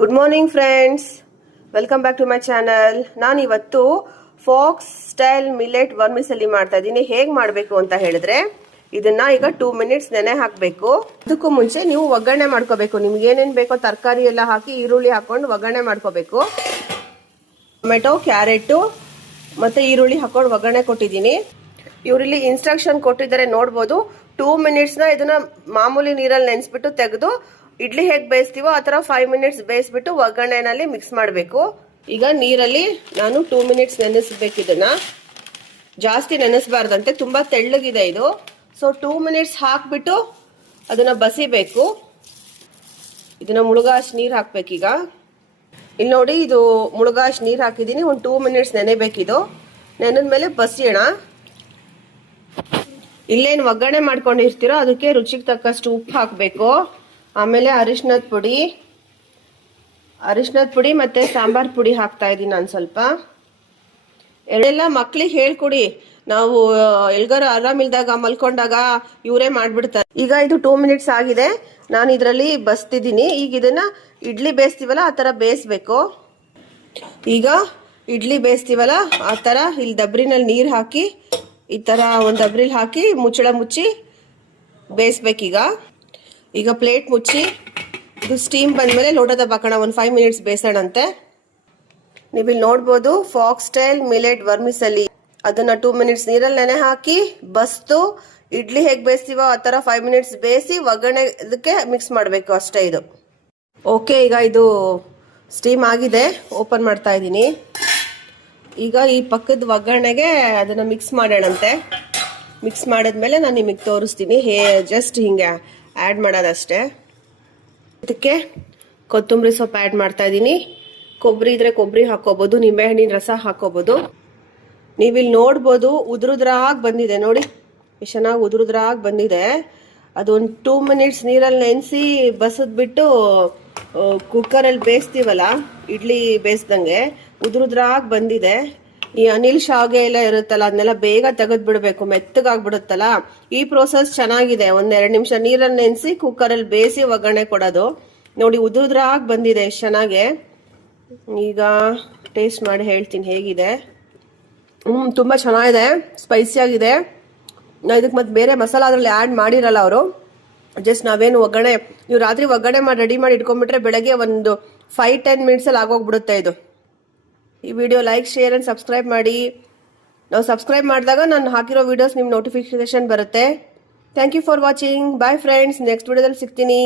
Good morning friends, welcome back to my channel. ನಾನು ಇವತ್ತು fox style millet ವರ್ಮಿಸೆಲಿ ಮಾಡ್ತಾ ಇದ್ದೀನಿ. ಹೇಗೆ ಮಾಡಬೇಕು ಅಂತ ಹೇಳಿದ್ರೆ, ಇದನ್ನ ಈಗ 2 ಮಿನಿಟ್ಸ್ ನೆನೆ ಹಾಕಬೇಕು. ಅದಕ್ಕೂ ಮುಂಚೆ ನೀವು ಒಗ್ಗರಣೆ ಮಾಡ್ಕೋಬೇಕು. ನಿಮ್ಗೆ ಏನೇನು ಬೇಕೋ ತರಕಾರಿ ಎಲ್ಲ ಹಾಕಿ ಈರುಳ್ಳಿ ಹಾಕೊಂಡು ಒಗ್ಗರಣೆ ಮಾಡ್ಕೋಬೇಕು. ಟೊಮೆಟೊ, ಕ್ಯಾರೆಟ್ ಮತ್ತೆ ಈರುಳ್ಳಿ ಹಾಕೊಂಡು ಒಗ್ಗರಣೆ ಕೊಟ್ಟಿದ್ದೀನಿ. ಇವರಲ್ಲಿ ಇನ್ಸ್ಟ್ರಕ್ಷನ್ ಕೊಟ್ಟಿದ್ದಾರೆ ನೋಡ್ಬೋದು. 2 ಮಿನಿಟ್ಸ್ನ ಇದನ್ನ ಮಾಮೂಲಿ ನೀರಲ್ಲಿ ನೆನೆಸ್ಬಿಟ್ಟು ತೆಗೆದು ಇಡ್ಲಿ ಹೇಗೆ ಬೇಯಿಸ್ತೀವೋ ಆ ಥರ 5 ಮಿನಿಟ್ಸ್ ಬೇಯಿಸ್ಬಿಟ್ಟು ಒಗ್ಗರಣೆನಲ್ಲಿ ಮಿಕ್ಸ್ ಮಾಡಬೇಕು. ಈಗ ನೀರಲ್ಲಿ ನಾನು 2 ಮಿನಿಟ್ಸ್ ನೆನೆಸ್ಬೇಕು. ಇದನ್ನ ಜಾಸ್ತಿ ನೆನೆಸಬಾರ್ದಂತೆ, ತುಂಬಾ ತೆಳ್ಳಗಿದೆ ಇದು. ಸೊ 2 ಮಿನಿಟ್ಸ್ ಹಾಕ್ಬಿಟ್ಟು ಅದನ್ನ ಬಸಿಬೇಕು. ಇದನ್ನ ಮುಳುಗಾಶ್ ನೀರು ಹಾಕ್ಬೇಕೀಗ. ಇಲ್ಲಿ ನೋಡಿ, ಇದು ಮುಳುಗಾಶ್ ನೀರು ಹಾಕಿದ್ದೀನಿ. ಒಂದು 2 ಮಿನಿಟ್ಸ್ ನೆನೆಬೇಕಿದು. ನೆನೆದ್ಮೇಲೆ ಬಸಿಯೋಣ. ಇಲ್ಲೇನು ಒಗ್ಗರಣೆ ಮಾಡ್ಕೊಂಡಿರ್ತೀರೋ ಅದಕ್ಕೆ ರುಚಿಗೆ ತಕ್ಕಷ್ಟು ಉಪ್ಪು ಹಾಕಬೇಕು. ಆಮೇಲೆ ಅರಿಶಿನದ ಪುಡಿ ಮತ್ತೆ ಸಾಂಬಾರ್ ಪುಡಿ ಹಾಕ್ತಾ ಇದ್ದೀನಿ ನಾನು ಸ್ವಲ್ಪ. ಎಲ್ಲ ಮಕ್ಳಿಗೆ ಹೇಳ್ಕೊಡಿ. ನಾವು ಎಲ್ಗಾರು ಆರಾಮಿಲ್ದಾಗ ಮಲ್ಕೊಂಡಾಗ ಇವರೇ ಮಾಡ್ಬಿಡ್ತಾರೆ. ಈಗ ಇದು 2 ಮಿನಿಟ್ಸ್ ಆಗಿದೆ. ನಾನು ಇದರಲ್ಲಿ ಬಸ್ತಿದ್ದೀನಿ. ಈಗ ಇದನ್ನ ಇಡ್ಲಿ ಬೇಯಿಸ್ತೀವಲ್ಲ ಆ ಥರ ಬೇಯಿಸ್ಬೇಕು. ಈಗ ಇಡ್ಲಿ ಬೇಯಿಸ್ತೀವಲ್ಲ ಆ ಥರ ಇಲ್ಲಿ ದಬ್ರಿನಲ್ಲಿ ನೀರು ಹಾಕಿ ಈ ಥರ ಒಂದು ದಬ್ರಿಲಿ ಹಾಕಿ ಮುಚ್ಚಳ ಮುಚ್ಚಿ ಬೇಯಿಸ್ಬೇಕೀಗ. ಈಗ ಪ್ಲೇಟ್ ಮುಚ್ಚಿ ಇದು ಸ್ಟೀಮ್ ಬಂದಮೇಲೆ ಲೋಟದ ಬಾಕೋಣ. ಒಂದು 5 ಮಿನಿಟ್ಸ್ ಬೇಯಿಸೋಣಂತೆ. ನೀವಿಲ್ಲಿ ನೋಡ್ಬೋದು ಫಾಕ್ಸ್ ಸ್ಟೈಲ್ ಮಿಲೆಟ್ ವರ್ಮಿಸೆಲಿ. ಅದನ್ನ 2 ಮಿನಿಟ್ಸ್ ನೀರಲ್ಲಿ ನೆನೆ ಹಾಕಿ ಬಸ್ತು ಇಡ್ಲಿ ಹೇಗೆ ಬೇಯಿಸ್ತೀವೋ ಆ ಥರ 5 ಮಿನಿಟ್ಸ್ ಬೇಯಿಸಿ ಒಗ್ಗರಣೆ ಇದಕ್ಕೆ ಮಿಕ್ಸ್ ಮಾಡಬೇಕು ಅಷ್ಟೇ. ಇದು ಓಕೆ. ಈಗ ಇದು ಸ್ಟೀಮ್ ಆಗಿದೆ. ಓಪನ್ ಮಾಡ್ತಾ ಇದ್ದೀನಿ. ಈಗ ಈ ಪಕ್ಕದ ಒಗ್ಗರಣೆಗೆ ಅದನ್ನ ಮಿಕ್ಸ್ ಮಾಡೋಣಂತೆ. ಮಿಕ್ಸ್ ಮಾಡಿದ್ಮೇಲೆ ನಾನು ನಿಮಗೆ ತೋರಿಸ್ತೀನಿ. ಜಸ್ಟ್ ಹಿಂಗೆ ಆ್ಯಡ್ ಮಾಡೋದಷ್ಟೇ. ಇದಕ್ಕೆ ಕೊತ್ತಂಬರಿ ಸೊಪ್ಪು ಆ್ಯಡ್ ಮಾಡ್ತಾ ಇದ್ದೀನಿ. ಕೊಬ್ಬರಿ ಇದ್ರೆ ಕೊಬ್ಬರಿ ಹಾಕೋಬೋದು, ನಿಂಬೆಹಣ್ಣಿನ ರಸ ಹಾಕೋಬೋದು. ನೀವಿಲ್ಲಿ ನೋಡ್ಬೋದು ಉದುರುದ್ರಾಗಿ ಬಂದಿದೆ ನೋಡಿ, ಎಷ್ಟು ಚೆನ್ನಾಗಿ ಉದುರುದ್ರಾಗಿ ಬಂದಿದೆ. ಅದೊಂದು 2 ಮಿನಿಟ್ಸ್ ನೀರಲ್ಲಿ ನೆನೆಸಿ ಬಸದ್ಬಿಟ್ಟು ಕುಕ್ಕರಲ್ಲಿ ಬೇಯಿಸ್ತೀವಲ್ಲ ಇಡ್ಲಿ ಬೇಯಿಸ್ದಂಗೆ ಉದುರುದ್ರಾಗಿ ಬಂದಿದೆ. ಈ ಅನಿಲ್ ಶಾವಿಗೆ ಎಲ್ಲ ಇರುತ್ತಲ್ಲ ಅದನ್ನೆಲ್ಲ ಬೇಗ ತೆಗೆದು ಬಿಡಬೇಕು, ಮೆತ್ತಗಾಗ್ಬಿಡುತ್ತಲ್ಲ. ಈ ಪ್ರೋಸೆಸ್ ಚೆನ್ನಾಗಿದೆ. 1-2 ನಿಮಿಷ ನೀರಲ್ಲಿ ನೆನೆಸಿ ಕುಕ್ಕರಲ್ಲಿ ಬೇಯಿಸಿ ಒಗ್ಗರಣೆ ಕೊಡೋದು. ನೋಡಿ ಉದುರುದ್ರಾಗಿ ಬಂದಿದೆ ಎಷ್ಟು ಚೆನ್ನಾಗೆ. ಈಗ ಟೇಸ್ಟ್ ಮಾಡಿ ಹೇಳ್ತೀನಿ ಹೇಗಿದೆ. ತುಂಬ ಚೆನ್ನಾಗಿದೆ, ಸ್ಪೈಸಿ ಆಗಿದೆ. ನಾ ಇದಕ್ಕೆ ಮತ್ತೆ ಬೇರೆ ಮಸಾಲ ಅದರಲ್ಲಿ ಆ್ಯಡ್ ಮಾಡಿರಲ್ಲ ಅವರು. ಜಸ್ಟ್ ನಾವೇನು ಒಗ್ಗರಣೆ, ನೀವು ರಾತ್ರಿ ಒಗ್ಗರಣೆ ಮಾಡಿ ರೆಡಿ ಮಾಡಿ ಇಟ್ಕೊಂಡ್ಬಿಟ್ರೆ ಬೆಳಗ್ಗೆ ಒಂದು 5-10 ಮಿನಿಟ್ಸಲ್ಲಿ ಆಗೋಗ್ಬಿಡುತ್ತೆ ಇದು. ಈ video like, share and subscribe ಮಾಡಿ. ನಾವು ಸಬ್ಸ್ಕ್ರೈಬ್ ಮಾಡಿದಾಗ ನಾನು ಹಾಕಿರೋ ವಿಡಿಯೋಸ್ ನಿಮ್ಮ ನೋಟಿಫಿಕೇಶನ್ ಬರುತ್ತೆ. Thank you for watching. Bye friends, next ವಿಡಿಯೋದಲ್ಲಿ ಸಿಗ್ತೀನಿ.